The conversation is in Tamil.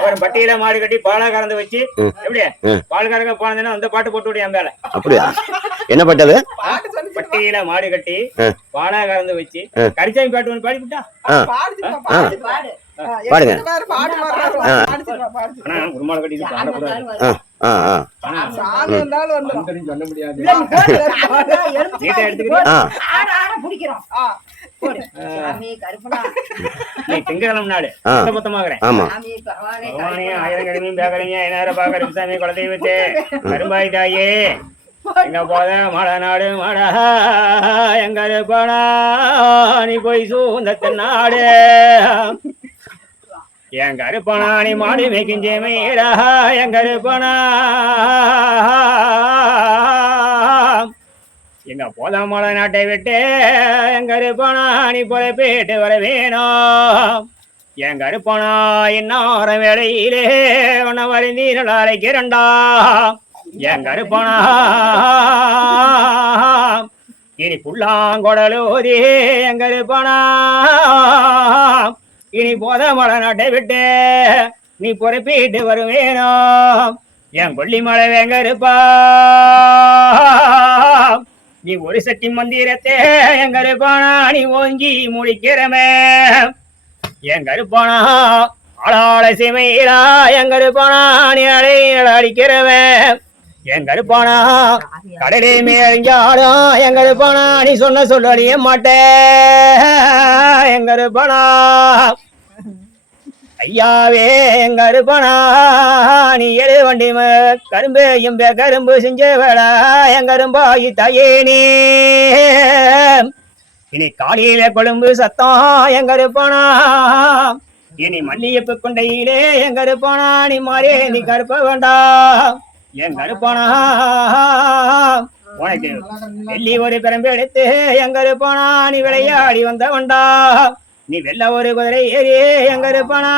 அவர் பட்டியல மாடு கட்டி பாலா கறந்து வச்சு எப்படி பால் கறக்க போனதுன்னா அந்த பாட்டு போட்டு விடியா மேல. அப்படியா? என்ன பாட்டு அது? பட்டியல மாடு கட்டி பாலா கறந்து வச்சு கரிச்சாமி பாட்டு ஒன்று பாடிவிட்டா. பாடுங்க. குருமாலை கட்டி பாடக்கூடாது. திங்கக்கிழமை நாடு மொத்தமாகறேன். ஆயிரம் கடிமையும் பேக்கறீங்க ஐநாயிரம் பாக்கறீங்க சாமி குழந்தை வச்சு கரும்பாய் தாயே எங்க போத மழை நாடு மழை எங்க போனா நீ போய் சூந்த நாடு என் கருப்பனா நீ மாடு மேய்க்கிஞ்சே மேடா என் கருப்பனா எங்க போத மழை நாட்டை விட்டு என் கருப்பனா நீ போல போயிட்டு வர வேணும். என் கருப்பனா இன்னார வேளையிலே உன்னை வருந்தி அழைக்கிறண்டா. என் கருப்பனா இனி புல்லாங்கொடலோதி என் கருப்பனா இனி போத மழை நாட்டை விட்டு நீ பொறுப்பிட்டு வருவேனோ. என் கொல்லி மழை வேங்க இருப்பா நீ ஒரு சட்டி மந்திரத்தே என் கருப்பானா நீ ஓங்கி முடிக்கிறமே. என் கருப்பானா ஆளாள சிமையிலா என் கருப்பானா நீ அடிக்கிறவே. என் கருப்பானா கடலே மேஞ்சாடும் என் கருப்பானா நீ சொன்ன சொல்ல அடிய மாட்டேன். என் கருப்பானா ஐயாவே என் கருப்பானா நீ எழு வண்டி கரும்பு எம்ப கரும்பு செஞ்ச வேடா என் கரும்பாயி தாயே நீ இனி காலையில கொழும்பு சத்தம் என் கருப்பானா இனி மல்லியப்பு கொண்டையிலே என் கருப்பானா நீ மாறே நீ கருப்ப வேண்டாம். என் கருப்பானா உனக்கு வெள்ளி ஒரு பெரம்பு எடுத்து என் கருப்பானா நீ விளையாடி வந்த வேண்டா. நீ வெள்ள ஒரு குதிரை ஏறி எங்க இருப்பானா